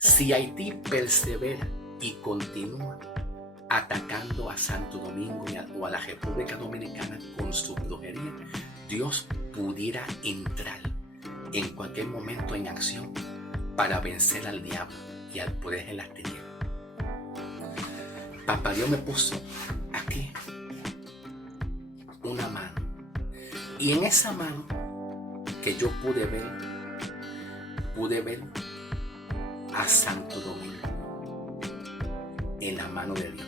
Si Haití persevera y continúa atacando a Santo Domingo o a la República Dominicana con su brujería, Dios pudiera entrar en cualquier momento en acción para vencer al diablo y al poder en las tinieblas. Papá Dios me puso aquí una mano, y en esa mano que yo pude ver a Santo Domingo en la mano de Dios.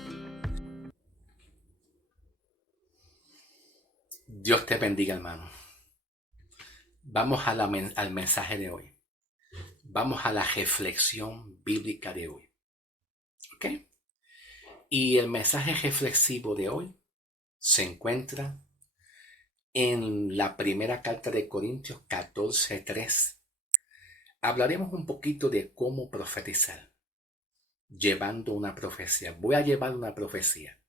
Dios te bendiga, hermano. Vamos al mensaje de hoy. Vamos a la reflexión bíblica de hoy. ¿Ok? Y el mensaje reflexivo de hoy se encuentra en la primera carta de Corintios 14:3. Hablaremos un poquito de cómo profetizar, llevando una profecía. Voy a llevar una profecía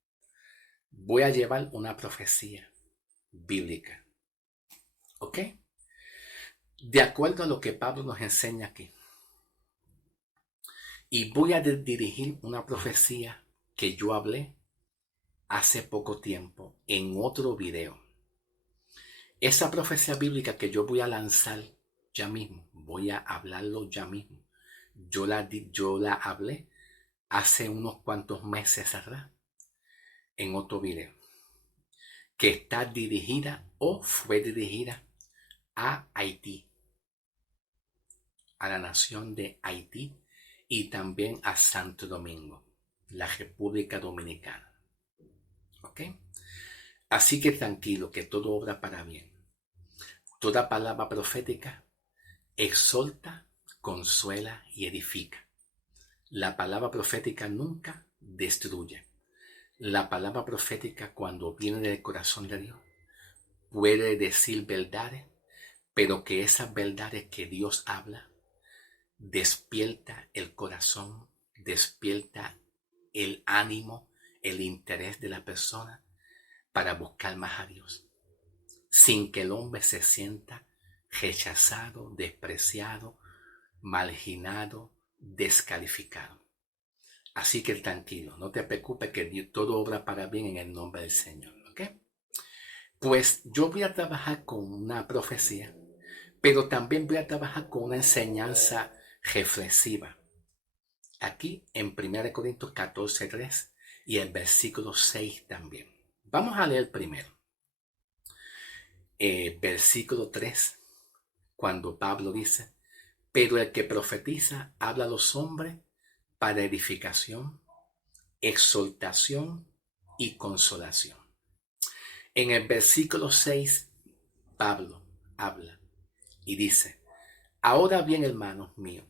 bíblica. ¿Ok? De acuerdo a lo que Pablo nos enseña aquí. Y voy a dirigir una profecía que yo hablé hace poco tiempo en otro video. Esa profecía bíblica que yo voy a lanzar ya mismo, voy a hablarlo ya mismo. Yo la hablé hace unos cuantos meses atrás en otro video, que está dirigida o fue dirigida a Haití, a la nación de Haití, y también a Santo Domingo, la República Dominicana. ¿Ok? Así que tranquilo, que todo obra para bien. Toda palabra profética exhorta, consuela y edifica. La palabra profética nunca destruye. La palabra profética, cuando viene del corazón de Dios, puede decir verdades, pero que esas verdades que Dios habla despierta el corazón, despierta el ánimo, el interés de la persona para buscar más a Dios, sin que el hombre se sienta rechazado, despreciado, marginado, descalificado. Así que tranquilo, no te preocupes, que todo obra para bien en el nombre del Señor. ¿Ok? Pues yo voy a trabajar con una profecía, pero también voy a trabajar con una enseñanza reflexiva. Aquí en 1 Corintios 14:3 y el versículo 6 también. Vamos a leer primero. Versículo 3, cuando Pablo dice: pero el que profetiza habla a los hombres para edificación, exhortación y consolación. En el versículo 6, Pablo habla y dice: ahora bien, hermanos míos,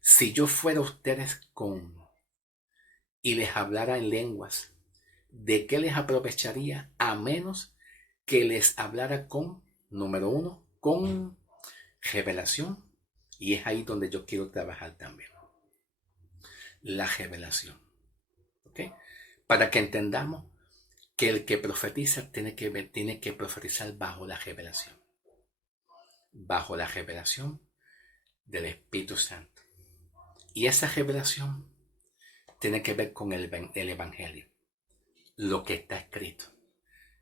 si yo fuera a ustedes y les hablara en lenguas, ¿de qué les aprovecharía? A menos que les hablara con, número 1, con revelación. Y es ahí donde yo quiero trabajar también. La revelación. ¿Ok? Para que entendamos que el que profetiza tiene que profetizar bajo la revelación. Bajo la revelación del Espíritu Santo. Y esa revelación tiene que ver con el Evangelio. Lo que está escrito.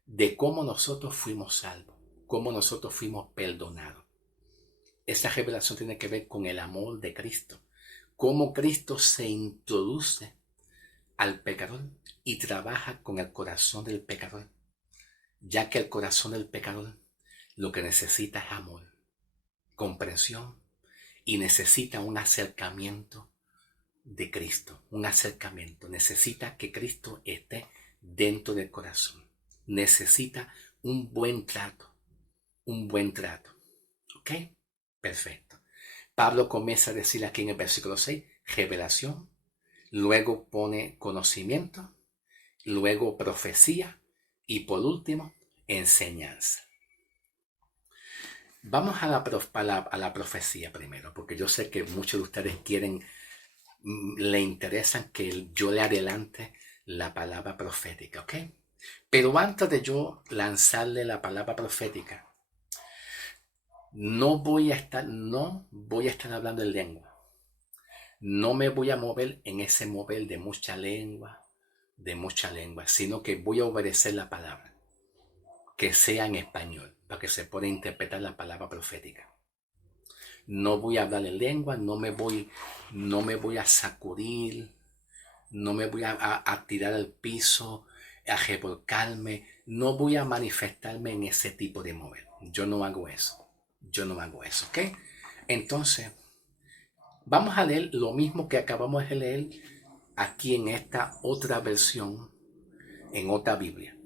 De cómo nosotros fuimos salvos. Cómo nosotros fuimos perdonados. Esa revelación tiene que ver con el amor de Cristo. Cómo Cristo se introduce al pecador y trabaja con el corazón del pecador, ya que el corazón del pecador lo que necesita es amor, comprensión, y necesita un acercamiento de Cristo, un acercamiento. Necesita que Cristo esté dentro del corazón. Necesita un buen trato, ¿ok? Perfecto. Pablo comienza a decir aquí en el versículo 6, revelación, luego pone conocimiento, luego profecía y por último, enseñanza. Vamos a la profecía primero, porque yo sé que muchos de ustedes le interesan que yo le adelante la palabra profética, ¿ok? Pero antes de yo lanzarle la palabra profética, no voy a estar hablando en lengua. No me voy a mover en ese mover de mucha lengua, sino que voy a obedecer la palabra, que sea en español, para que se pueda interpretar la palabra profética. No voy a hablar en lengua, no me voy a sacudir, no me voy a tirar al piso, a revolcarme, no voy a manifestarme en ese tipo de mover. Yo no hago eso, ¿ok? Entonces, vamos a leer lo mismo que acabamos de leer aquí en esta otra versión, en otra Biblia,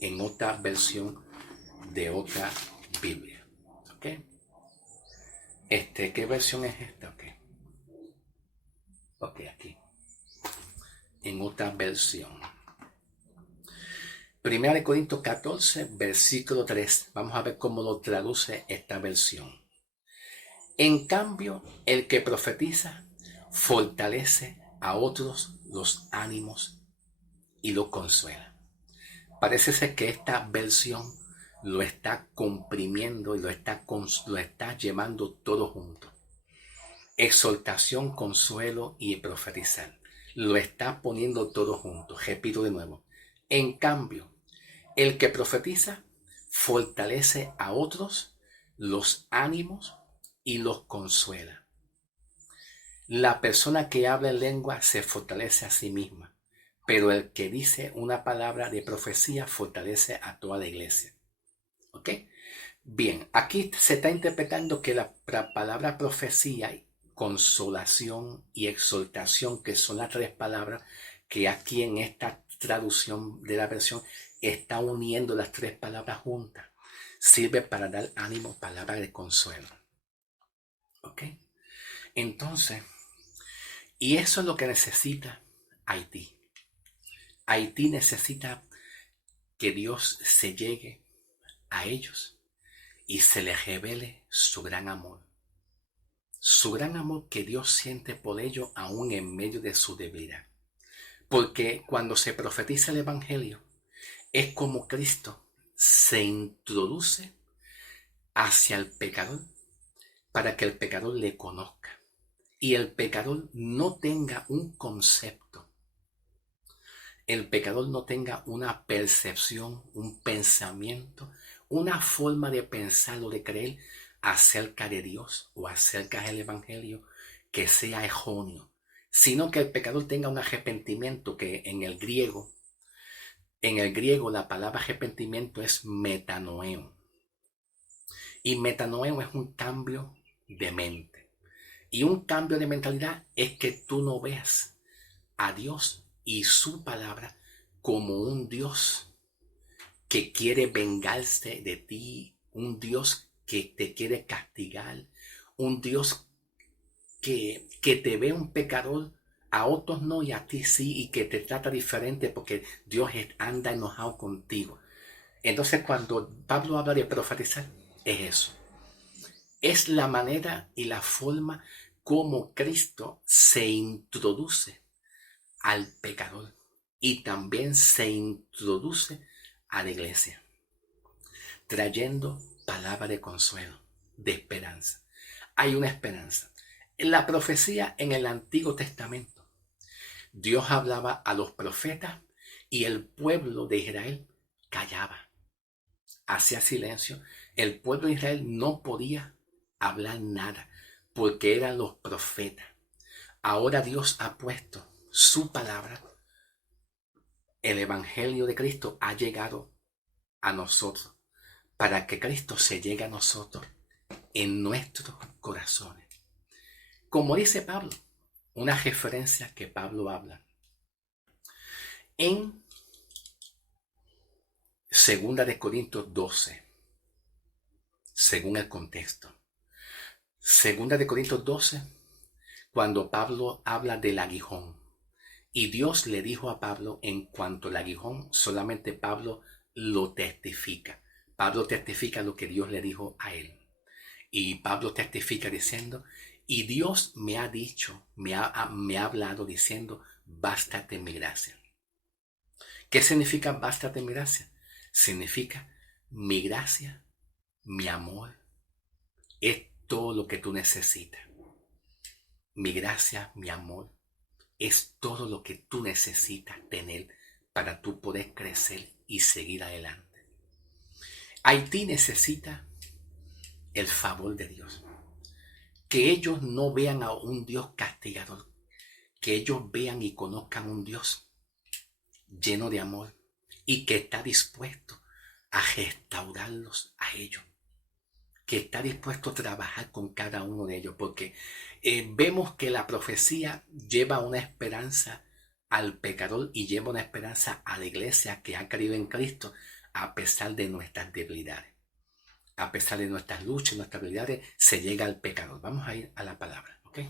en otra versión de otra Biblia, ¿ok? ¿Qué versión es esta? Ok, aquí, en otra versión. Primera de Corintios 14, versículo 3. Vamos a ver cómo lo traduce esta versión. En cambio, el que profetiza fortalece a otros los ánimos y los consuela. Parece ser que esta versión lo está comprimiendo y lo está llevando todo junto. Exhortación, consuelo y profetizar. Lo está poniendo todo junto. Repito de nuevo. En cambio, el que profetiza fortalece a otros los ánimos y los consuela. La persona que habla en lengua se fortalece a sí misma, pero el que dice una palabra de profecía fortalece a toda la iglesia. ¿Ok? Bien, aquí se está interpretando que la palabra profecía, consolación y exhortación, que son las tres palabras que aquí en esta traducción de la versión está uniendo las tres palabras juntas, sirve para dar ánimo, palabra de consuelo. ¿Ok? Entonces, y eso es lo que necesita Haití. Haití necesita que Dios se llegue a ellos y se les revele su gran amor. Su gran amor que Dios siente por ellos aún en medio de su debilidad. Porque cuando se profetiza el Evangelio, es como Cristo se introduce hacia el pecador para que el pecador le conozca. Y el pecador no tenga un concepto. El pecador no tenga una percepción, un pensamiento, una forma de pensar o de creer acerca de Dios o acerca del Evangelio que sea erróneo, sino que el pecador tenga un arrepentimiento que en el griego la palabra arrepentimiento es metanoeo. Y metanoeo es un cambio de mente. Y un cambio de mentalidad es que tú no veas a Dios y su palabra como un Dios que quiere vengarse de ti, un Dios que te quiere castigar, un Dios que te ve un pecador, a otros no y a ti sí, y que te trata diferente porque Dios anda enojado contigo. Entonces cuando Pablo habla de profetizar, es eso. Es la manera y la forma como Cristo se introduce al pecador y también se introduce a la iglesia, trayendo palabra de consuelo, de esperanza. Hay una esperanza. En la profecía en el Antiguo Testamento, Dios hablaba a los profetas y el pueblo de Israel callaba, hacía silencio. El pueblo de Israel no podía hablar nada porque eran los profetas. Ahora Dios ha puesto su palabra. El Evangelio de Cristo ha llegado a nosotros para que Cristo se llegue a nosotros en nuestros corazones. Como dice Pablo, una referencia que Pablo habla en 2 Corintios 12, según el contexto. 2 Corintios 12, cuando Pablo habla del aguijón. Y Dios le dijo a Pablo en cuanto al aguijón, solamente Pablo lo testifica. Pablo testifica lo que Dios le dijo a él. Y Pablo testifica diciendo, y Dios me ha dicho, me ha hablado diciendo, bástate mi gracia. ¿Qué significa bástate mi gracia? Significa mi gracia, mi amor, es todo lo que tú necesitas. mi gracia, mi amor, es todo lo que tú necesitas tener para tú poder crecer y seguir adelante. Haití necesita el favor de Dios. Que ellos no vean a un Dios castigador, que ellos vean y conozcan un Dios lleno de amor y que está dispuesto a restaurarlos a ellos, que está dispuesto a trabajar con cada uno de ellos, porque vemos que la profecía lleva una esperanza al pecador y lleva una esperanza a la iglesia que ha creído en Cristo a pesar de nuestras debilidades. A pesar de nuestras luchas, nuestras habilidades, se llega al pecador. Vamos a ir a la palabra, ¿ok?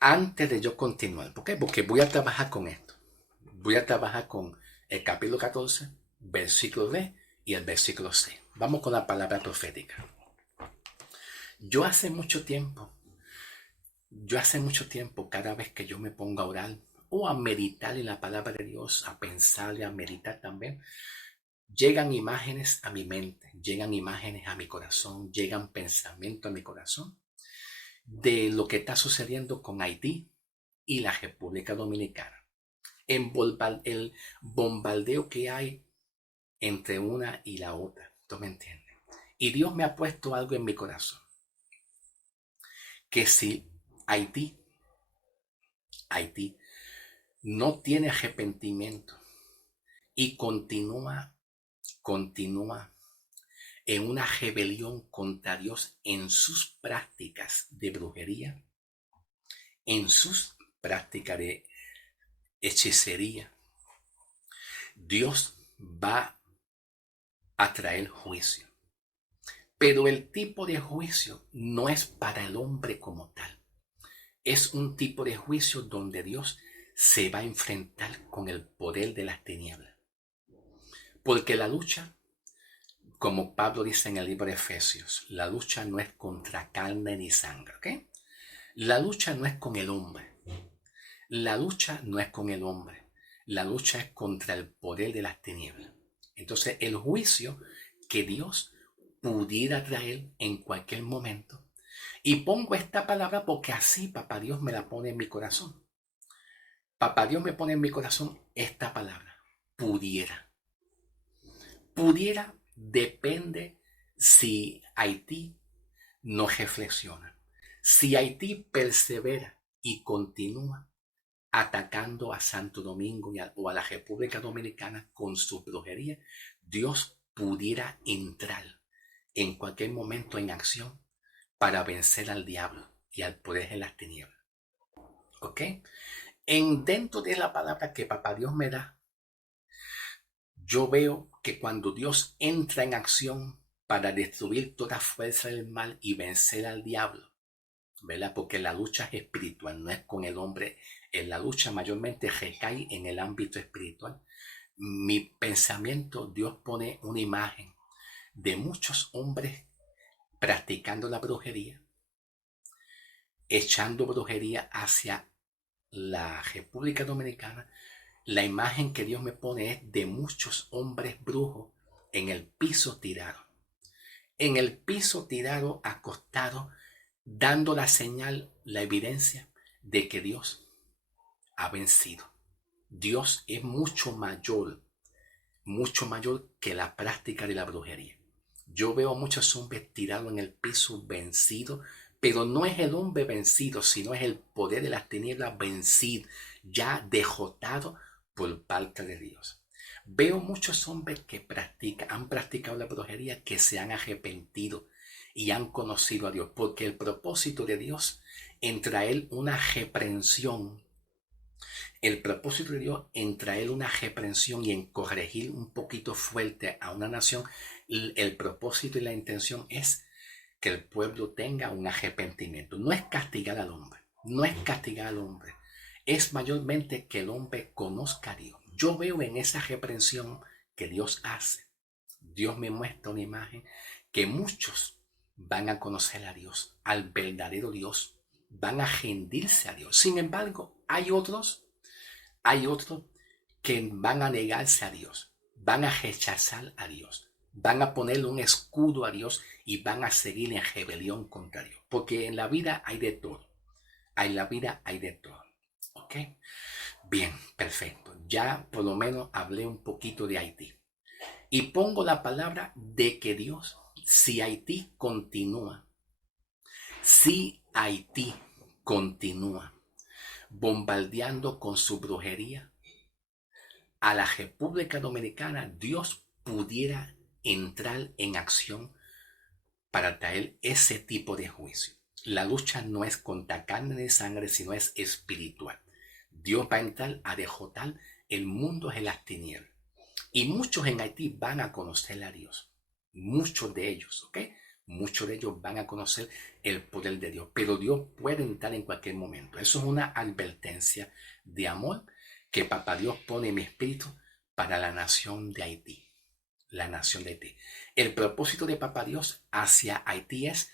Antes de yo continuar, ¿por qué? Porque voy a trabajar con esto. Voy a trabajar con el capítulo 14, versículo D y el versículo C. Vamos con la palabra profética. Yo hace mucho tiempo, cada vez que yo me pongo a orar o a meditar en la palabra de Dios, a pensar y a meditar también, llegan imágenes a mi mente, llegan imágenes a mi corazón, llegan pensamientos a mi corazón de lo que está sucediendo con Haití y la República Dominicana. El bombardeo que hay entre una y la otra. ¿Tú me entiendes? Y Dios me ha puesto algo en mi corazón. Que si Haití no tiene arrepentimiento y continúa en una rebelión contra Dios en sus prácticas de brujería, en sus prácticas de hechicería, Dios va a traer juicio. Pero el tipo de juicio no es para el hombre como tal. Es un tipo de juicio donde Dios se va a enfrentar con el poder de las tinieblas. Porque la lucha, como Pablo dice en el libro de Efesios, la lucha no es contra carne ni sangre, ¿ok? La lucha no es con el hombre. La lucha no es con el hombre. La lucha es contra el poder de las tinieblas. Entonces, el juicio que Dios pudiera traer en cualquier momento. Y pongo esta palabra porque así Papá Dios me la pone en mi corazón. Papá Dios me pone en mi corazón esta palabra. Pudiera. Pudiera depende si Haití no reflexiona. Si Haití persevera y continúa atacando a Santo Domingo o a la República Dominicana con su brujería, Dios pudiera entrar en cualquier momento en acción para vencer al diablo y al poder de las tinieblas. ¿Ok? Dentro de la palabra que Papá Dios me da, yo veo que cuando Dios entra en acción para destruir toda fuerza del mal y vencer al diablo, ¿verdad? Porque la lucha es espiritual, no es con el hombre. En la lucha mayormente recae en el ámbito espiritual. Mi pensamiento, Dios pone una imagen de muchos hombres practicando la brujería, echando brujería hacia la República Dominicana. La imagen que Dios me pone es de muchos hombres brujos en el piso tirado. En el piso tirado, acostado, dando la señal, la evidencia de que Dios ha vencido. Dios es mucho mayor que la práctica de la brujería. Yo veo a muchos hombres tirados en el piso vencidos, pero no es el hombre vencido, sino es el poder de las tinieblas vencido, ya derrotado por parte de Dios. Veo muchos hombres que han practicado la brujería, que se han arrepentido y han conocido a Dios, porque el propósito de Dios en traer una reprensión, el propósito de Dios en traer una reprensión y en corregir un poquito fuerte a una nación, el propósito y la intención es que el pueblo tenga un arrepentimiento. No es castigar al hombre, no es castigar al hombre, es mayormente que el hombre conozca a Dios. Yo veo en esa reprensión que Dios hace, Dios me muestra una imagen que muchos van a conocer a Dios, al verdadero Dios, van a rendirse a Dios. Sin embargo, hay otros que van a negarse a Dios, van a rechazar a Dios, van a ponerle un escudo a Dios y van a seguir en rebelión contra Dios. Porque en la vida hay de todo. Hay la vida, hay de todo. ¿Ok? Bien, perfecto. Ya por lo menos hablé un poquito de Haití. Y pongo la palabra de que Dios, si Haití continúa, si Haití continúa bombardeando con su brujería a la República Dominicana, Dios pudiera entrar en acción para traer ese tipo de juicio. La lucha no es contra carne ni sangre, sino es espiritual. Dios va a entrar a dejotar el mundo en las tinieblas. Y muchos en Haití van a conocer a Dios. Muchos de ellos, ¿ok? Muchos de ellos van a conocer el poder de Dios. Pero Dios puede entrar en cualquier momento. Eso es una advertencia de amor que Papá Dios pone en mi espíritu para la nación de Haití. La nación de Haití. El propósito de Papá Dios hacia Haití es,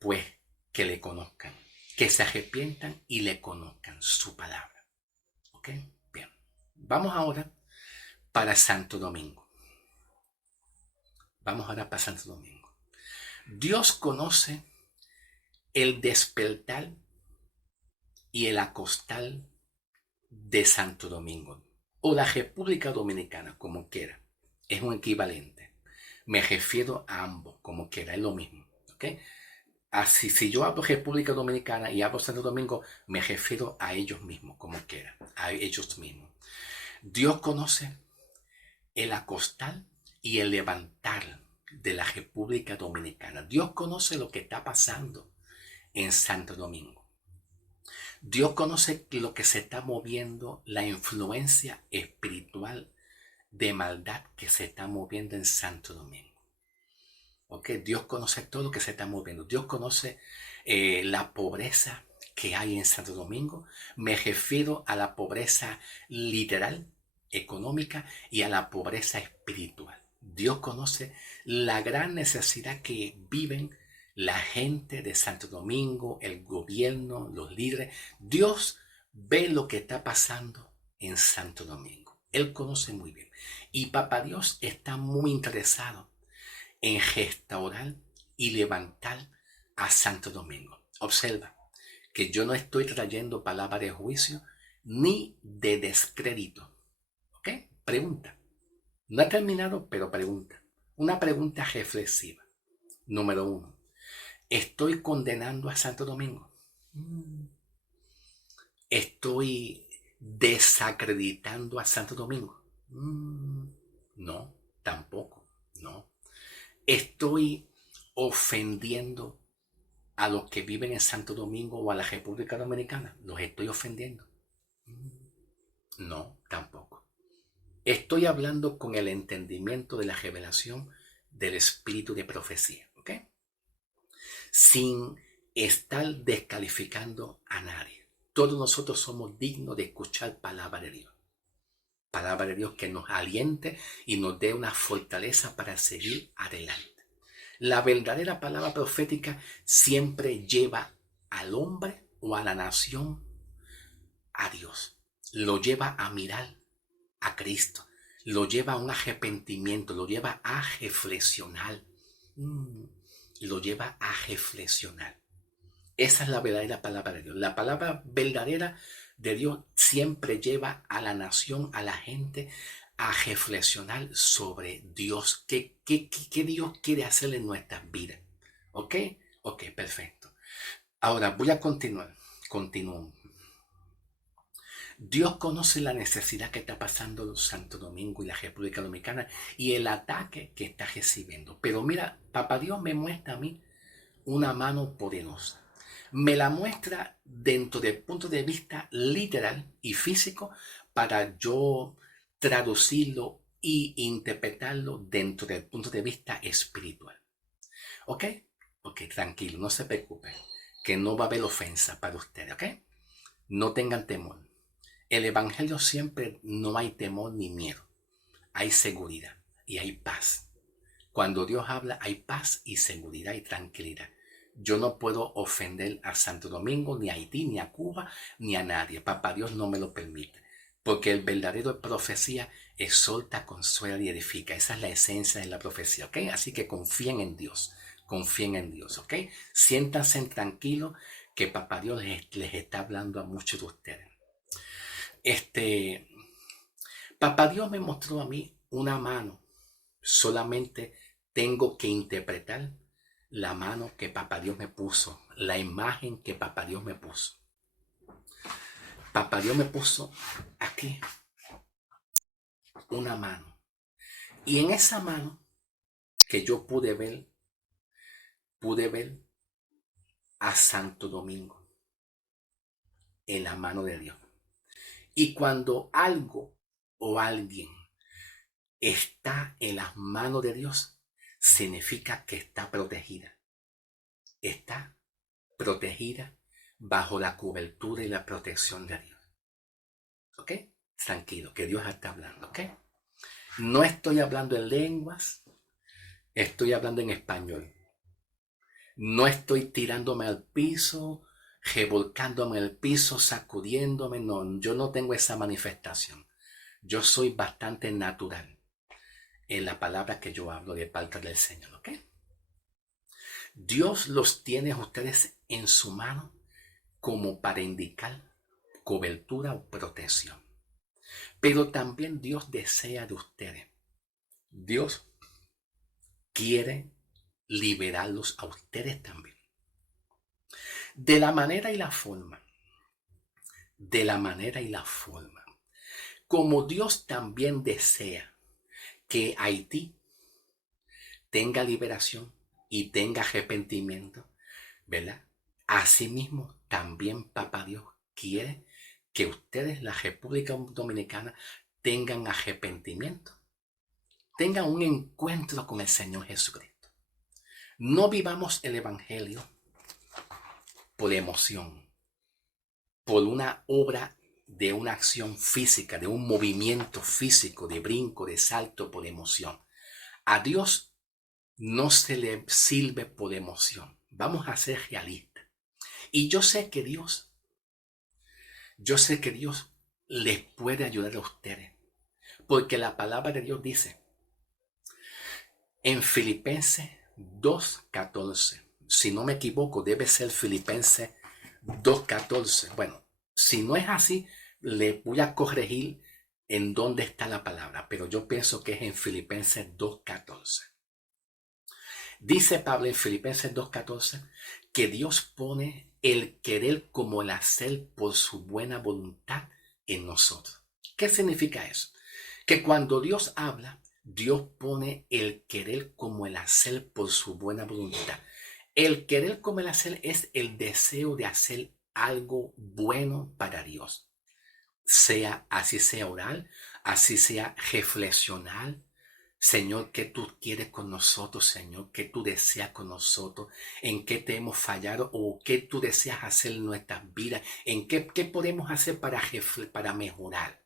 pues, que le conozcan, que se arrepientan y le conozcan su palabra. ¿Ok? Bien. Vamos ahora para Santo Domingo. Vamos ahora para Santo Domingo. Dios conoce el despertar y el acostar de Santo Domingo, o la República Dominicana, como quiera. Es un equivalente. Me refiero a ambos, como quiera, es lo mismo. ¿Ok? Así, si yo hablo República Dominicana y hablo Santo Domingo, me refiero a ellos mismos, como quiera, a ellos mismos. Dios conoce el acostar y el levantar de la República Dominicana. Dios conoce lo que está pasando en Santo Domingo. Dios conoce lo que se está moviendo, la influencia espiritual de maldad que se está moviendo en Santo Domingo. ¿Ok? Dios conoce todo lo que se está moviendo. Dios conoce la pobreza que hay en Santo Domingo. Me refiero a la pobreza literal, económica, y a la pobreza espiritual. Dios conoce la gran necesidad que viven la gente de Santo Domingo, el gobierno, los líderes. Dios ve lo que está pasando en Santo Domingo. Él conoce muy bien. Y Papá Dios está muy interesado en restaurar y levantar a Santo Domingo. Observa que yo no estoy trayendo palabras de juicio ni de descrédito. ¿Ok? Pregunta. No he terminado, pero pregunta. Una pregunta reflexiva. Número 1. ¿Estoy condenando a Santo Domingo? ¿Estoy desacreditando a Santo Domingo? No, tampoco. No. ¿Estoy ofendiendo a los que viven en Santo Domingo o a la República Dominicana? ¿Los estoy ofendiendo? No, tampoco. Estoy hablando con el entendimiento de la revelación del espíritu de profecía, ¿ok? Sin estar descalificando a nadie. Todos nosotros somos dignos de escuchar palabra de Dios. Palabra de Dios que nos aliente y nos dé una fortaleza para seguir adelante. La verdadera palabra profética siempre lleva al hombre o a la nación a Dios. Lo lleva a mirar a Cristo. Lo lleva a un arrepentimiento. Lo lleva a reflexionar. Lo lleva a reflexionar. Esa es la verdadera palabra de Dios. La palabra verdadera de Dios siempre lleva a la nación, a la gente, a reflexionar sobre Dios. ¿Qué Dios quiere hacer en nuestras vidas? ¿Ok? Ok, perfecto. Ahora voy a continuar. Continúo. Dios conoce la necesidad que está pasando Santo Domingo y la República Dominicana y el ataque que está recibiendo. Pero mira, Papá Dios me muestra a mí una mano poderosa. Me la muestra dentro del punto de vista literal y físico para yo traducirlo y interpretarlo dentro del punto de vista espiritual. ¿Ok? Ok, tranquilo, no se preocupen, que no va a haber ofensa para ustedes, ¿ok? No tengan temor. El evangelio siempre no hay temor ni miedo. Hay seguridad y hay paz. Cuando Dios habla hay paz y seguridad y tranquilidad. Yo no puedo ofender a Santo Domingo, ni a Haití, ni a Cuba, ni a nadie. Papá Dios no me lo permite. Porque el verdadero profecía exhorta, consuela y edifica. Esa es la esencia de la profecía, ¿ok? Así que confíen en Dios. Confíen en Dios, ¿ok? Siéntanse tranquilos que Papá Dios les está hablando a muchos de ustedes. Papá Dios me mostró a mí una mano. Solamente tengo que interpretar la mano que Papá Dios me puso, la imagen que Papá Dios me puso. Papá Dios me puso aquí una mano. Y en esa mano que yo pude ver a Santo Domingo en la mano de Dios. Y cuando algo o alguien está en las manos de Dios, significa que está protegida. Está protegida bajo la cobertura y la protección de Dios. ¿Ok? Tranquilo, que Dios está hablando. ¿Ok? No estoy hablando en lenguas, estoy hablando en español. No estoy tirándome al piso, revolcándome al piso, sacudiéndome. No, yo no tengo esa manifestación. Yo soy bastante natural en la palabra que yo hablo de parte del Señor. ¿Ok? Dios los tiene a ustedes en su mano como para indicar cobertura o protección. Pero también Dios desea de ustedes. Dios quiere liberarlos a ustedes también. De la manera y la forma. De la manera y la forma. Como Dios también desea que Haití tenga liberación y tenga arrepentimiento, ¿verdad? Asimismo, también Papá Dios quiere que ustedes, la República Dominicana, tengan arrepentimiento, tengan un encuentro con el Señor Jesucristo. No vivamos el Evangelio por emoción, por una obra de una acción física, de un movimiento físico, de brinco, de salto, por emoción. A Dios no se le sirve por emoción. Vamos a ser realistas. Y yo sé que Dios les puede ayudar a ustedes. Porque la palabra de Dios dice en Filipenses 2:14. Si no me equivoco, debe ser Filipenses 2:14. Bueno, si no es así, le voy a corregir en dónde está la palabra. Pero yo pienso que es en Filipenses 2:14. Dice Pablo en Filipenses 2:14 que Dios pone el querer como el hacer por su buena voluntad en nosotros. ¿Qué significa eso? Que cuando Dios habla, Dios pone el querer como el hacer por su buena voluntad. El querer como el hacer es el deseo de hacer algo bueno para Dios. Así sea oral, así sea reflexionar. Señor, ¿qué tú quieres con nosotros, Señor? ¿Qué tú deseas con nosotros? ¿En qué te hemos fallado? ¿O qué tú deseas hacer en nuestras vidas? ¿En qué podemos hacer para mejorar?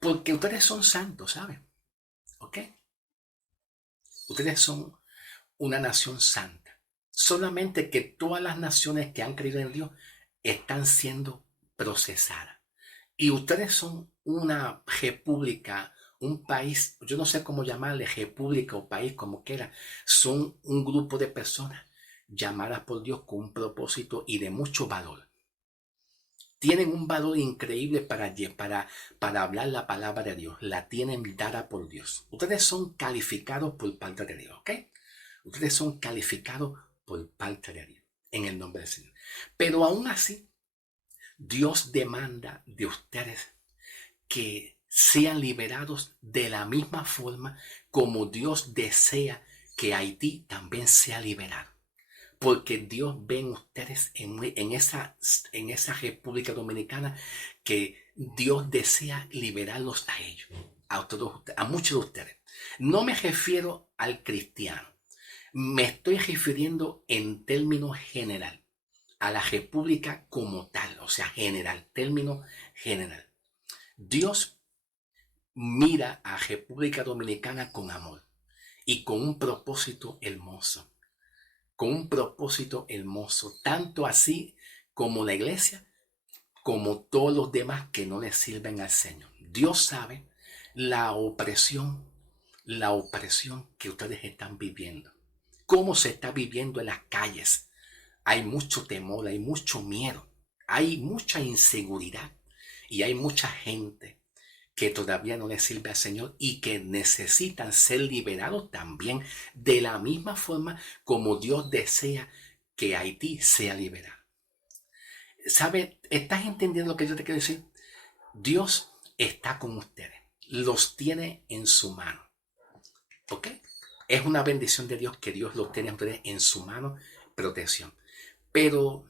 Porque ustedes son santos, ¿saben? ¿Ok? Ustedes son una nación santa. Solamente que todas las naciones que han creído en Dios están siendo procesadas. Y ustedes son una república, un país, yo no sé cómo llamarle, república o país, como quiera. Son un grupo de personas llamadas por Dios con un propósito y de mucho valor. Tienen un valor increíble para hablar la palabra de Dios. La tienen dada por Dios. Ustedes son calificados por parte de Dios, ¿ok? Ustedes son calificados por parte de Dios, en el nombre del Señor. Pero aún así, Dios demanda de ustedes que sean liberados de la misma forma como Dios desea que Haití también sea liberado. Porque Dios ve en ustedes, en esa República Dominicana, que Dios desea liberarlos a ellos, a muchos de ustedes. No me refiero al cristiano, me estoy refiriendo en términos general a la República como tal, o sea, general, término general. Dios mira a República Dominicana con amor y con un propósito hermoso. Con un propósito hermoso, tanto así como la iglesia, como todos los demás que no le sirven al Señor. Dios sabe la opresión que ustedes están viviendo. Cómo se está viviendo en las calles hay mucho temor, hay mucho miedo, hay mucha inseguridad y hay mucha gente que todavía no le sirve al Señor y que necesitan ser liberados también de la misma forma como Dios desea que Haití sea liberado. ¿Sabe? ¿Estás entendiendo lo que yo te quiero decir? Dios está con ustedes, los tiene en su mano, ¿ok? Es una bendición de Dios que Dios los tiene a ustedes en su mano, protección. Pero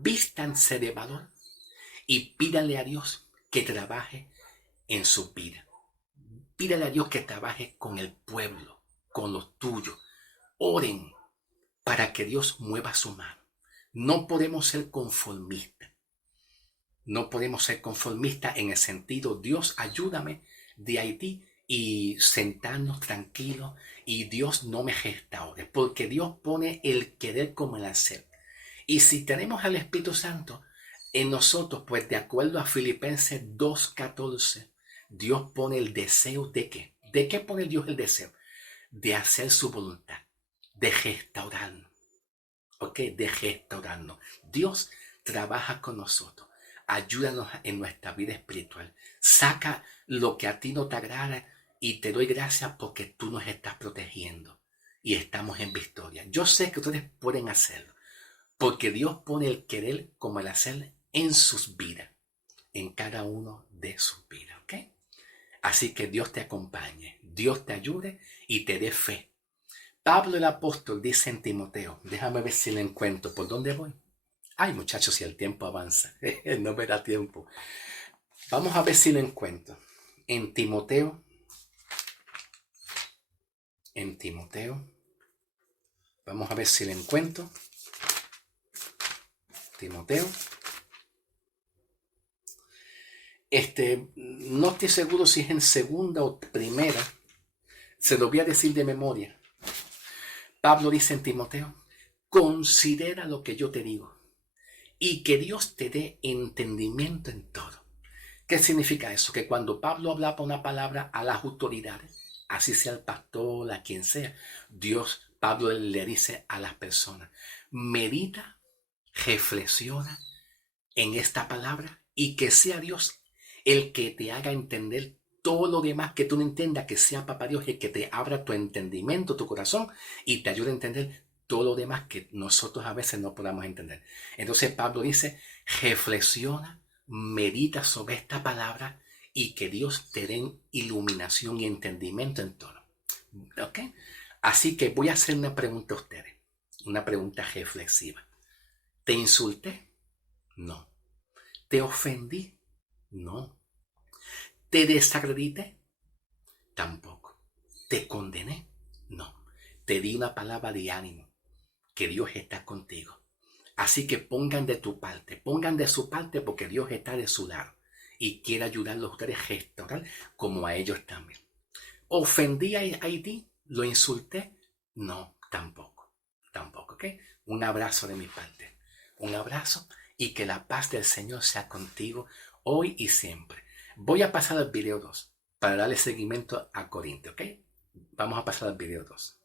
vístanse de valor y pídanle a Dios que trabaje en su vida. Pídale a Dios que trabaje con el pueblo, con los tuyos. Oren para que Dios mueva su mano. No podemos ser conformistas. No podemos ser conformistas en el sentido, Dios ayúdame de Haití y sentarnos tranquilos y Dios no me restaure, porque Dios pone el querer como el hacer. Y si tenemos al Espíritu Santo en nosotros, pues de acuerdo a Filipenses 2:14, Dios pone el deseo de qué. ¿De qué pone Dios el deseo? De hacer su voluntad, de restaurarnos, ¿ok? De restaurarnos. Dios trabaja con nosotros. Ayúdanos en nuestra vida espiritual. Saca lo que a ti no te agrada y te doy gracias porque tú nos estás protegiendo y estamos en victoria. Yo sé que ustedes pueden hacerlo porque Dios pone el querer como el hacer en sus vidas, en cada uno de sus vidas, ¿ok? Así que Dios te acompañe, Dios te ayude y te dé fe. Pablo el apóstol dice en Timoteo, déjame ver si lo encuentro, ¿por dónde voy? Ay, muchachos, si el tiempo avanza, no me da tiempo. Vamos a ver si lo encuentro. En Timoteo, vamos a ver si lo encuentro. Timoteo. No estoy seguro si es en segunda o primera. Se lo voy a decir de memoria. Pablo dice en Timoteo, considera lo que yo te digo y que Dios te dé entendimiento en todo. ¿Qué significa eso? Que cuando Pablo hablaba una palabra a las autoridades, así sea el pastor, a quien sea, Pablo le dice a las personas, medita, reflexiona en esta palabra y que sea Dios el que te haga entender todo lo demás que tú no entiendas, que sea papá Dios el que te abra tu entendimiento, tu corazón y te ayude a entender todo lo demás que nosotros a veces no podamos entender. Entonces Pablo dice, reflexiona, medita sobre esta palabra y que Dios te dé iluminación y entendimiento en todo. ¿Ok? Así que voy a hacer una pregunta a ustedes, una pregunta reflexiva. ¿Te insulté? No. ¿Te ofendí? No. ¿Te desacredité? Tampoco. ¿Te condené? No. Te di una palabra de ánimo, que Dios está contigo. Así que pongan de tu parte, pongan de su parte porque Dios está de su lado y quiere ayudarlos a ustedes a restaurar como a ellos también. ¿Ofendí a Haití? ¿Lo insulté? No, tampoco. Tampoco, ¿ok? Un abrazo de mi parte. Un abrazo y que la paz del Señor sea contigo hoy y siempre. Voy a pasar al video 2 para darle seguimiento a Corinto, ¿ok? Vamos a pasar al video 2.